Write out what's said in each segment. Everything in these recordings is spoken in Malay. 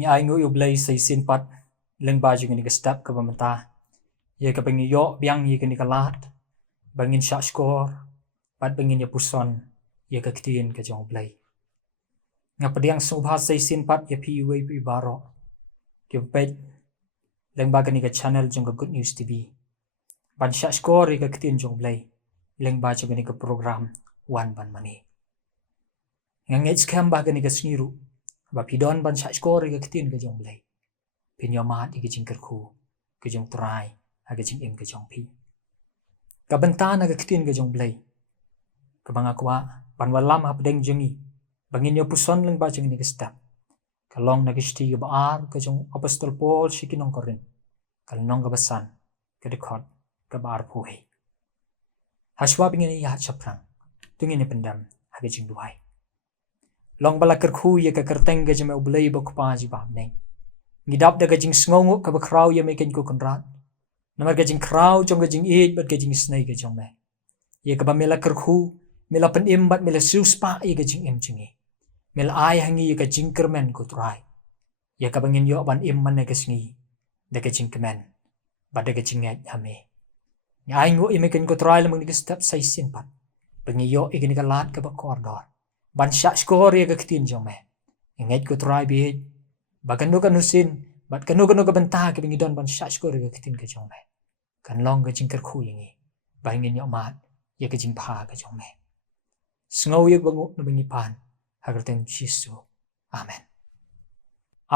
Ni ai ngu ublay say sin pat leng ba jing ni ka step ka bamata ye ka bangi yo biang ye ka ni ka lat bangin sha score pat bangin ya puson ye ka ktin ka jong blay nga padiang subha say sin pat ye pi we pi baro ke pet leng ba ka ni ka channel jong ka good news tv ban sha score ye ka ktin jong blay leng ba jong ni ka program one ban mani nga ngej scam ba ka ni ka sniru ba pidon ban sha score ye ka ktin ka jong blay pin yo mat ye ka jing khu ka jong try ha ka jing im ka jong pi ka bentana ka ktin ka jong blay ka banga kwa ban walam ha pedeng jongi bangin yo puson leng ba jong ni ka step ka long na gishti ba ar ka jong apostol paul shikinong korin ka nong ka basan ka dekot ka bar phui haswa bingin ya chaprang tungin ni pendam ha ka jing duai long bala ker khu ye ka kerteng ka jame blay ba kwa ji ba neng ngidap da ka jing sngongu ka ba kraw ye me ken ko konrat namar ka jing kraw jong ka jing eat bat ka jing snai ka jong me ye ka ba mela ker khu mela pen im bat mela su spa ye ka jing im jingi mela ai hangi ye ka jing kermen ko try ye ka bangin yo ban im man ka sngi da ka jing kemen ba da ka jing ngai hame ni ai ngo ime ken ko try lamang ni ka step sai sin pat bangi yo e ka lat ka ba kordor ban sha score ye ka ktin jong me ngai ko try bi bagan no sin bat kanu ka benta ka bingi don ban sha score ka ktin ka jong me kan long ka jing ker khu yingi bangin yo mat ye ka jing pha ka jong me sngow ye bangu no bingi pan hagerten jisu amen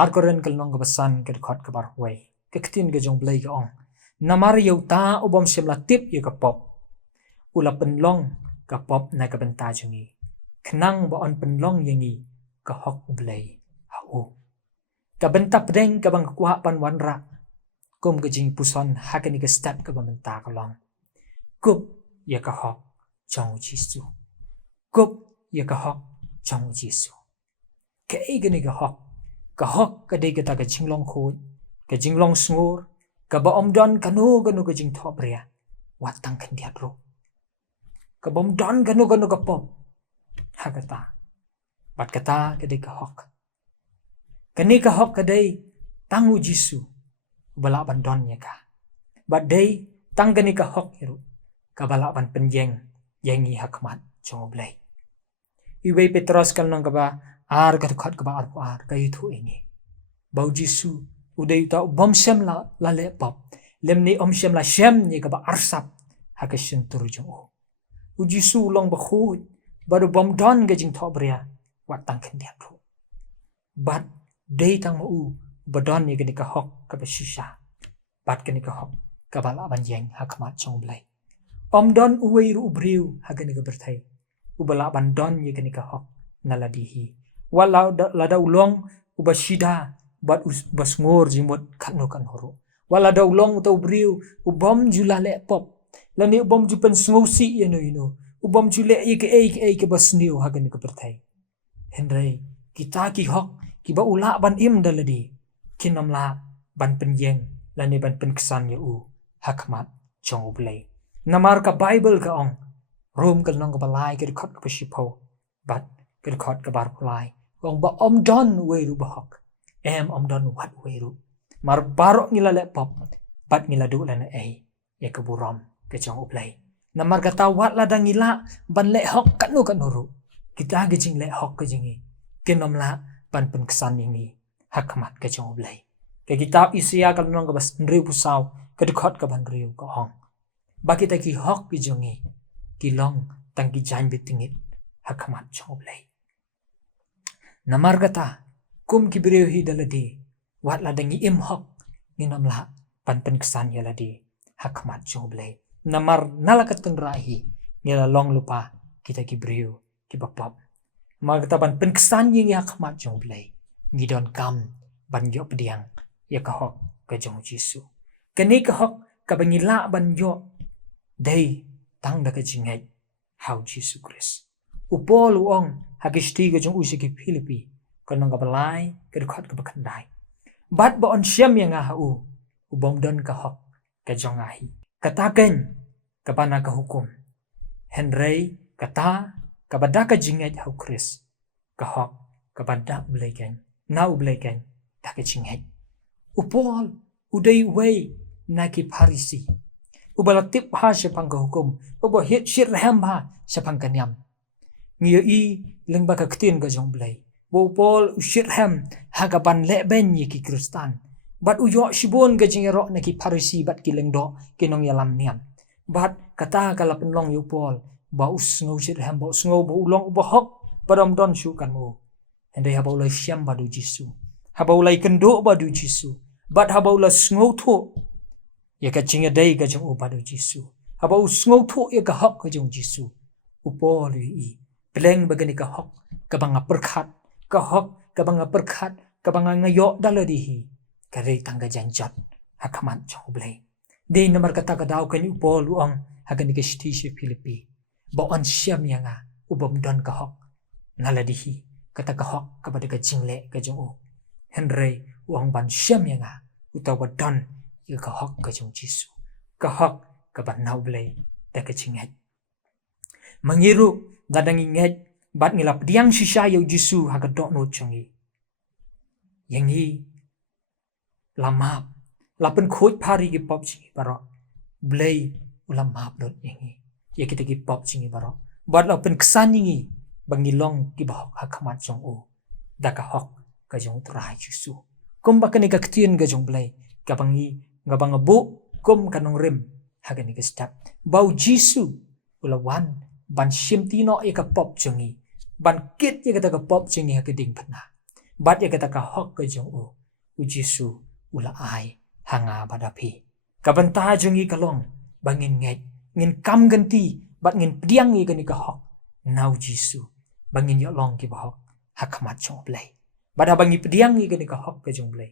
ar koren kal nong ka basan ka khot ka bar huai ka ktin ka jong blai ka ong namar yo ta ubom semla tip ye ka pop ula penlong ka pop na ka benta jongi khnang ba on penlong yengi ka hok blai ha u ka benta pedeng ka bang kwa pan wan ra kum ka jing puson ha ka ni ka step ka bamenta ka long kup ye ka hok chong jisu kup ye ka hok chong jisu ke e ka ni ka hok ka de ka ta ka jing long khoi ka jing long sngur ka ba om don ka no ka jing thop ria wat tang khan dia ro ka bom don ka no ka pop ha ka ta bat ka ta ka de ka hok kani ka hok ka dei tangu jisu bala ban don ye ka ba dei tang kani ka hok hiru ka bala ban penjeng yengi hakmat chong blai iwe petros kal nong ka ba ar ka khot ka ba ar ka i thu ini bau jisu udei ta bom sem la le pop lemni om sem la shem ni ka ba arsap ha ka shin tur jong u jisu long ba khu ba do bom don ga jing thobria wat tang khan dia thu bat dei tang u badon ni ka ni ka hok ka ba shisha bat ka ni ka hok ka bala ban yeng ha khmat chong blai om don uwei ru briu ha ka ni ka berthai u bala ban don ni ka ni ka hok naladi hi wala la da ulong u ba shida bat bas ngor jimot khano kan horo wala da ulong to briu u bom jula le pop la ni bom ju pen sngo si ye no ino u bom ju le e ke bas niu ha ka ni ka berthai henrei kita ki hok ki ba ula ban im daladi kinom la ban penyeng la ni ban penksan ya u hakmat chong blai namar ka bible ka ong rom ka nong ka balai ka khot ka shipo bat ka khot ka bar plai ong ba om don we ru ba hok em om don wat we ru mar baro ngila le pop bat ngila du la na ei ya ka burom ka chong blai namar ka ta wat la dangila ban le hok kanu ru kita ga jing le hok ka jingi kinom la ban penksan ini hakmat ka chong blai ke kitab Isaiah kal nong ka bas nriu pusaw ka khot ka ban riu ka hong ba kita ki hok ki jongi ki long tang ki jan bitingit hakmat chong blai namar kata kum ki breu hi daladi wat la dangi im hok ni nam la ban penksan ya ladi hakmat chong blai namar nalakat penrahi ni la long lupa kita ki breu ki bapap magta ban penksan yi hakmat chong blai ngidon kam ban yo pediang ya ka hok ka jong jisu kani ka hok ka bangila ban yo dei tang da ka jingai how jisu chris upol uong hagisti ka jong usi ki philipi ka nang ka balai ka khot ka bakhandai bat ba on syam yang ha u ubom don ka hok ka jong ahi kata ken ka bana ka hukum henrei kata ka bada ka jingai how chris ka hok ka bada blai ken na u blai ken ta cái chính hết upol udai way na ki Pharisi ubala tip ha sepang ka hukum ubo hit shir ham ha sepang ka niam ngia i leng ba ka ktin ka jong blai bo pol shir ham ha ka ban le ben yi ki Kristan bat uyo shibon ka jing ro na ki Pharisi bat ki leng do ki nong yalam niam bat kata ka lapin long yu pol ba us ngau shir ham ba us ngau ba ulong ba hok padam don shu kan mo and they have all sham ba du Jisu ha ba ulai kendo ba du Jisu bat ha ba ula ngau tho ya ka jing dai ka jong ba du Jisu ha ba us ngau tho ya ka hok ka jong Jisu upol i Peleng bagani ka hok ka banga perkhat ka hok ka banga perkhat ka banga ngayo daladihi ka rei tangga janjat hakaman choblei de nomor kata ka daw kan upol uang hagani ka shti Filipi ba on syam yanga ubom don ka hok naladihi kata ka hok ka pada ka jingle ka jong Henry uang ban syam yanga utawa don ya ka hok ka jong Jisu ka hok ka ban naublei da ka jingat mangiru gadang inget bat ngilap diang shisha yo Jisu haga dok no changi yang hi lamap lapen khoj phari ki pop chingi baro blei ulamap dot yang hi ya kita ki pop chingi baro bat lapen ksan ngi bangilong ki bahok hakamat jong o daka hok ka jong trai Jisu kum bakani ka ktien ka jong blei ka bangi ngabang bu kum kanong rim haga ni ka step bau Jisu ulawan ban shimtino eka pop changi ban kit ye kata ka pop changi ha keding phna bat ye kata ka hok ka jong u Jisu ula ai hanga badapi ka banta jongi kalong bangin ngai ngin kam ganti bat ngin pdiang ye kani ka hok nau Jisu bangin yo long ki bahok hakamat chong blai bada bangi pdiang ye kani ka hok ka jong blai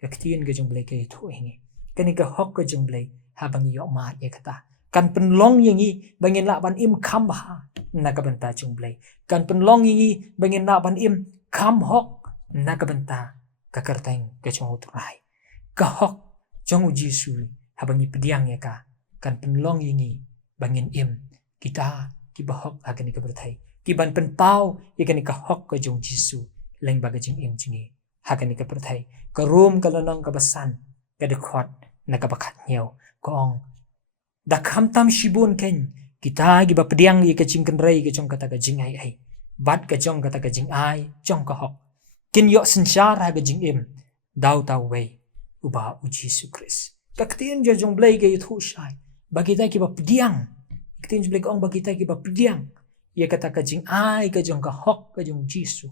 ka ktien ka jong blai ke thu hingi kani ka hok ka jong blai ha bangi yo ma ye kata kan penlong yangi bangin la ban im kham ha na ka banta chung blai kan penlong yangi bangin la ban im kham hok na ka banta ka kartang ka chung utrai ka hok chung Jisu ha bangi pediang ya ka kan penlong yangi bangin im kita ki bahok ha kan ka berthai ki ban pen pau ye kan ka hok ka chung Jisu leng ba ka jing im chingi ha kan ka berthai ka rum ka lanang ka basan ka de khot na ka bakhat nyau kong da kham tam shibun ken kita gi ba pediang ye ka chingkan rei ka chong kata ka jing ai bat ka chong kata ka jing ai chong ka hok kin yo sanchar ha ka jing im dau tau wei uba u Jisu Christ ka ktien jo jong blai ke thu shai ba kita ki ba pediang ktien blai ong ba kita ki ba pediang ye kata ka jing ai ka jong ka hok ka jong Jisu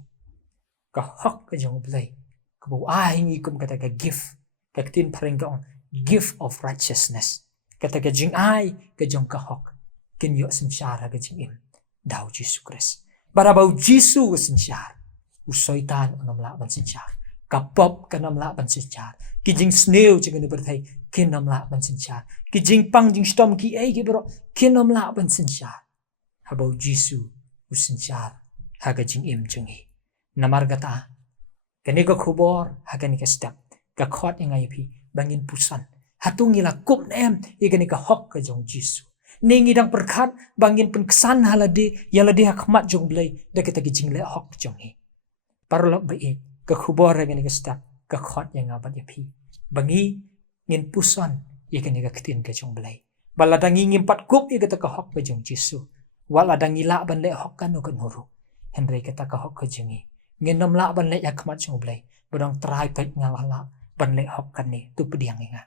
ka hok ka jong blai ka bu ai ngi kum kata ka gift ka ktien phareng ka ong gift of righteousness kata ka jing ai ka jong ka hok kin yo sanchar ka jing im dau Jisu Christ barabau Jisu sanchar u soitan onam la ban sanchar ka pop ka nam la ban sanchar ki jing snail jing ne berthai kin nam la ban sanchar ki jing pang jing storm ki ai ki bro kin nam la ban sanchar habau Jisu u sanchar ha ka jing im jing hi namar gata kani ka khubor ha kani ka step ka khot ngai phi bangin pusan hatung ila kup nem igani ka hok ka jong Jisu ningi dang perkhat bangin pen kesan halade yalade hakmat jong blai da kita gijing le hok jong hi parlok bai ka khubor igani ka sta ka khot yang abat ya phi bangi ngin pusan igani ka ktin ka jong blai balada ngi ngimpat kup igata ka hok ka jong Jisu wala dang ila ban le hok kan no kan huru henry kata ka hok ka jingi ngin nam la ban le yakmat jong blai bodong trai pek ngala ban le hok kan ni tu pediang nga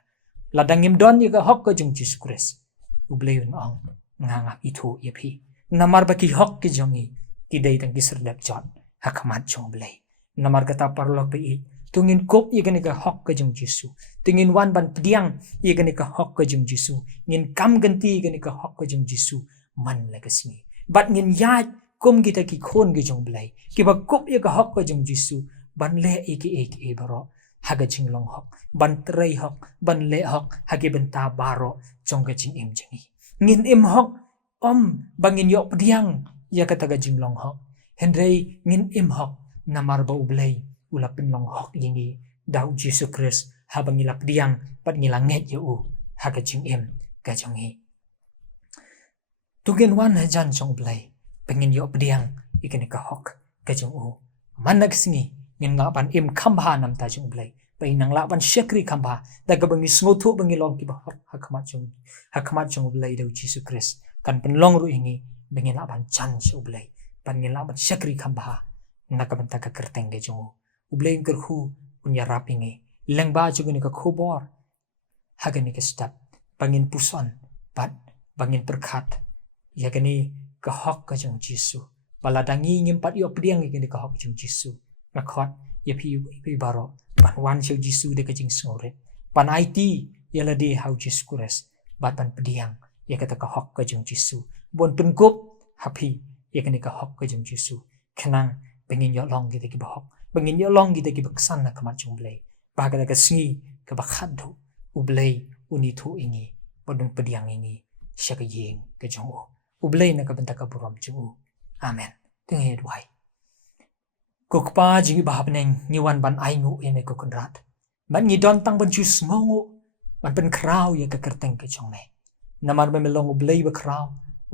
ladang im don ye ka hok ka jong Jisu Christ ubleun ong nganga itu ye phi namar ba ki hok ki jongi ki dei tang ki serdap jot hakamat jong blai namar kata parlok pe tungin kop ye ka hok ka jong Jisu tingin wan ban pediang ye ka hok ka jong Jisu ngin kam ganti ka hok ka jong Jisu man la ka singi bat ngin yat kum kita ki khon ki jong blai ki ba kop ye ka hok ka jong Jisu ban le e baro haga jing long hok ban trei hok ban le hok hagi benta baro jong ka jing im jingi ngin im hok om bangin yo pediang ya kata ga jing long hok henrei ngin im hok namar ba ublei ulapin long hok yingi dau Jisu Christ habang ilap diang pat ngilanget yo haga jing im ka jong hi tugin wan hajan jong blai pengin yo pediang ikan ka hok ka jong manak singi ngin nga ban im khamba nam ta chung blai pai nang la ban shekri khamba da ka bangi snothu bangi long ki ba hakmat chung blai do Jesus Christ kan pen long ru ingi bangi la ban chan chu blai ban ngin la ban shekri khamba na ka ban ta ka kerteng ge chung blai ker khu punya rapingi leng ba chung ni ka khobor hagani ka step bangin puson pat bangin perkhat ya gani ka hok ka chung Jesus bala dangi ngim pat yo priang ni ka hok chung Jesus na khot ya pi baro pan wan cheu Jesus de ka jing sore pan IT ya la de how Jesus Christ bat pan priang ya ka ta ka hok ka chung Jesus bon pen kop happy ya gani ka hok ka chung Jesus khnang bangin yo long gi de ki ba hok bangin yo long gi de ki baksan na kamat chung blai ba ka sngi ka ba khat do ublai uni thu ingi bodun pediang ingi shaka yeng ka jong ublai na ka banta ka buram chu amen tengai duai kokpa jingi bahapneng ni wan ban ai ngu ene ko konrat ban ni don tang ban chu smongu ban pen kraw ya ka kerteng ka jong me namar me melong ublai ba kraw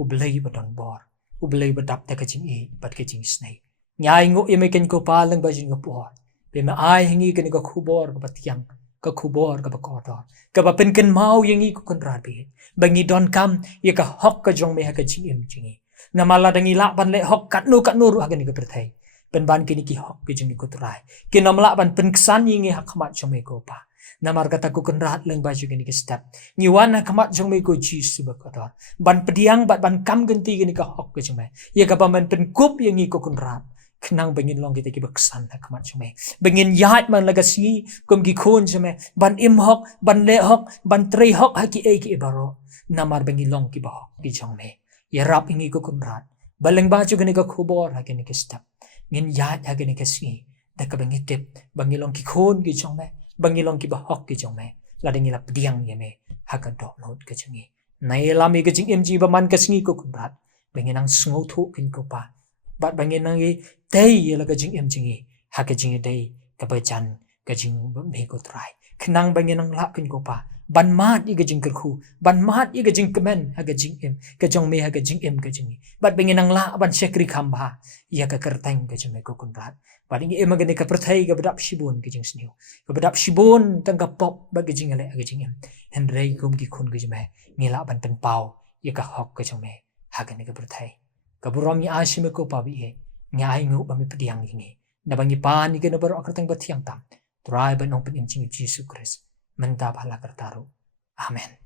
ublai ba don bor ublai ba dap ta ka jing e bat ka jing snai nyai ngu eme ken ko pa lang ba jing ko por be ma ai hingi ken ko khubor ka batiang ka khubor ka bakotor ka ba pen ken mau yangi ko konrat be bangi don kam ya ka hok ka jong me ha ka jing em jingi namala dangi la ban le hok kat nu ru ha ni ka perthai pen ban kini ki hok ki jingi ko trai ki namla ban pen ksan yingi ha khamat jong me ko pa namar kata ko konrat leng ba jing ki step ni wan ha khamat jong me ko Jesus ba ko ban pediang ban kam genti ni ka hok ka jong me ya ka ba man pen kup yangi ko konrat khnang bangin long kita ki baksan ha khamat jong me bangin yahat man lagasi kum ki khon jong me ban im hok ban le hok ban tre hok ha ki e ki baro namar bangin long ki ba hok ki jong me ya rap ingi ko konrat baleng ba chu gani ka khobor ha ki step ngin yahat ha ki si da ka bangi tip bangin long ki khon ki jong me bangin long ki ba hok ki jong me la ding la pdiang ye me ha ka do not ka jingi nai la mi ka jing mg ba man ka singi ko konrat bangin ang sngo thu kin ko pa bat bangin nang day yela ka jing em jingi ha ka jing day ka ba chan ka jing me ko try khnang bangin ang la kin ko pa ban mat i ka jing khu ban mat i ka jing kemen ha ka jing em ka jong me ha ka jing em ka jingi bat bangin ang la ban shekri khamba ya ka kerteng ka jing me ko konrat bat ngi em ga ne ka perthai ka badap shibun ka jing sniu ka badap shibun tang ka pop ba ka jing ale ka jing em hen rei kum ki khun ka jing me ngi la ban pen pau ya ka hok ka jong me ha ka ne ka perthai ka burom ni ashime ko pa bi he ngai ngu ba mi pediang ingi na bangi pan ni ke na bar akartang ba thiang tam trai ba nong pin ching Jesus Christ menta bhala kartaru amen